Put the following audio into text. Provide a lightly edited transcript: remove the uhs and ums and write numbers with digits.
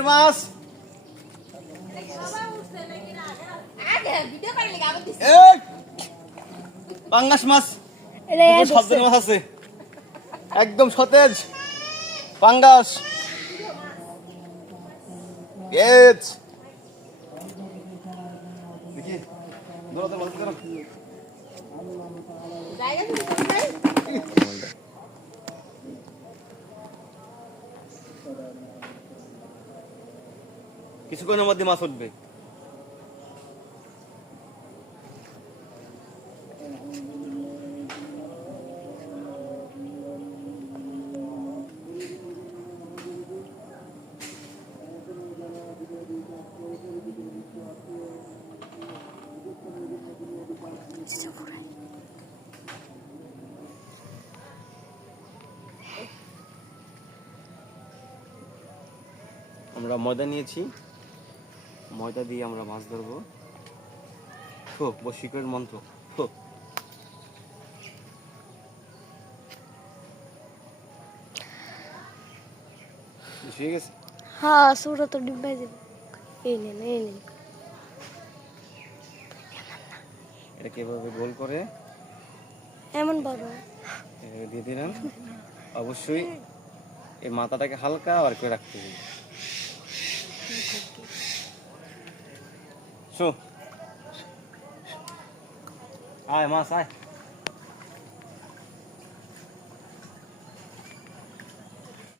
সাগরের মাছ। এই পাঙ্গাস মাছ, সবজের মাছ আছে, একদম সতেজ পাঙ্গাস। দেখি কিছুক্ষণের মধ্যে মাছ উঠবে। আমরা ময়দা নিয়েছি, ময়দা দিয়ে আমরা মাছ ধরবো। বশীকরণ মন্ত্র। ঠিক আছে, হ্যাঁ সুরা তো ডিব্বাই দেব। এই নেন এই নেন। এটা কিভাবে গোল করে এমন বড় দিয়ে দিলাম। অবশ্যই এই মাথাটাকে হালকা আর করে রাখতে হবে। আয় মাছ আয়।